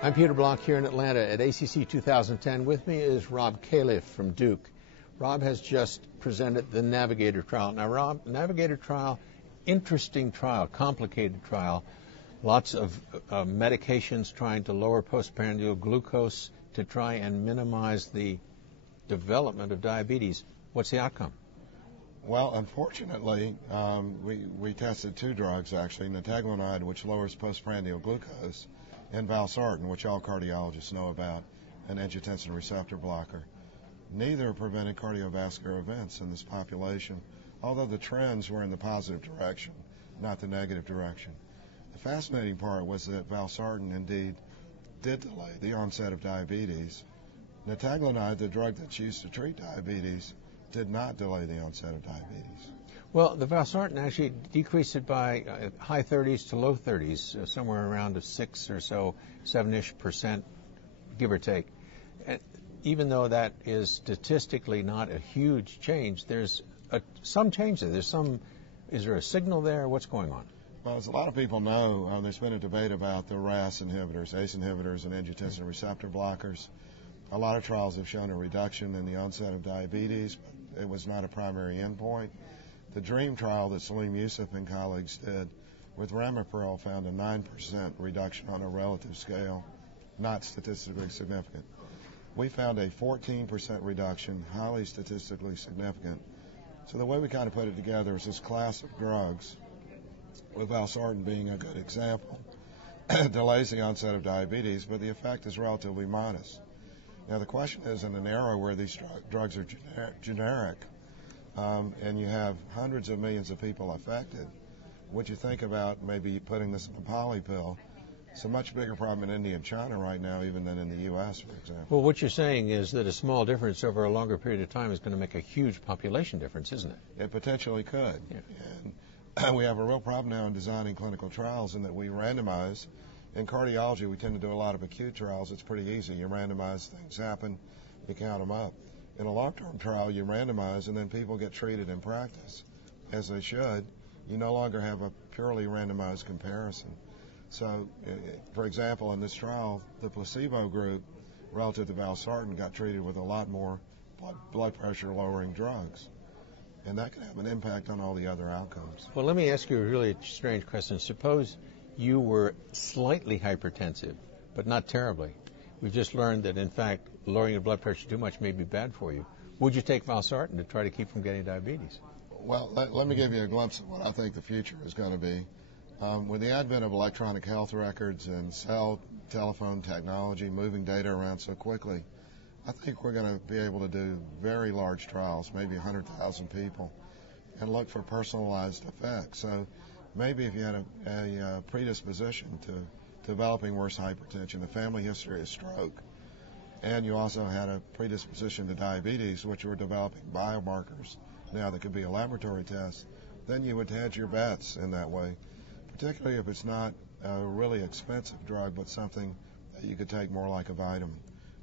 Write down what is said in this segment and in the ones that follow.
I'm Peter Block here in Atlanta at ACC 2010. With me is Rob Califf from Duke. Rob has just presented the NAVIGATOR trial. Now, Rob, NAVIGATOR trial, interesting trial, complicated trial. Lots of medications trying to lower postprandial glucose to try and minimize the development of diabetes. What's the outcome? Well, unfortunately, we tested two drugs, actually, Nateglinide, which lowers postprandial glucose, and Valsartan, which all cardiologists know about, an angiotensin receptor blocker. Neither prevented cardiovascular events in this population, although the trends were in the positive direction, not the negative direction. The fascinating part was that Valsartan indeed did delay the onset of diabetes. Nateglinide, the drug that's used to treat diabetes, did not delay the onset of diabetes. Well, the Valsartan actually decreased it by high 30s to low 30s, somewhere around 6 or so, 7-ish%, give or take. And even though that is statistically not a huge change, there's some change there. Is there a signal there? What's going on? Well, as a lot of people know, there's been a debate about the RAS inhibitors, ACE inhibitors, and angiotensin receptor blockers. A lot of trials have shown a reduction in the onset of diabetes, but it was not a primary endpoint. The DREAM trial that Salim Yusuf and colleagues did with ramipril found a 9% reduction on a relative scale, not statistically significant. We found a 14% reduction, highly statistically significant. So the way we kind of put it together is this class of drugs, with Valsartan being a good example, delays the onset of diabetes, but the effect is relatively modest. Now the question is, in an era where these drugs are generic, and you have hundreds of millions of people affected, would you think about maybe putting this in a poly pill? It's a much bigger problem in India and China right now, even than in the U.S., for example. Well, what you're saying is that a small difference over a longer period of time is going to make a huge population difference, isn't it? It potentially could. Yeah. And we have a real problem now in designing clinical trials in that we randomize. In cardiology, we tend to do a lot of acute trials. It's pretty easy. You randomize, things happen, you count them up. In a long-term trial, you randomize, and then people get treated in practice, as they should. You no longer have a purely randomized comparison. So, for example, in this trial, the placebo group, relative to Valsartan, got treated with a lot more blood pressure-lowering drugs. And that can have an impact on all the other outcomes. Well, let me ask you a really strange question. Suppose you were slightly hypertensive, but not terribly. We've just learned that, in fact, lowering your blood pressure too much may be bad for you. Would you take Valsartan to try to keep from getting diabetes? Well, let me give you a glimpse of what I think the future is going to be. With the advent of electronic health records and cell telephone technology moving data around so quickly, I think we're going to be able to do very large trials, maybe 100,000 people, and look for personalized effects. So maybe if you had a predisposition to developing worse hypertension, a family history of stroke, and you also had a predisposition to diabetes, which we're developing biomarkers now that could be a laboratory test, then you would hedge your bets in that way, particularly if it's not a really expensive drug, but something that you could take more like a vitamin.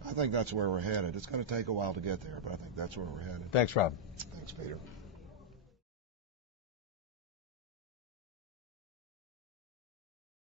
I think that's where we're headed. It's going to take a while to get there, but I think that's where we're headed. Thanks, Rob. Thanks, Peter.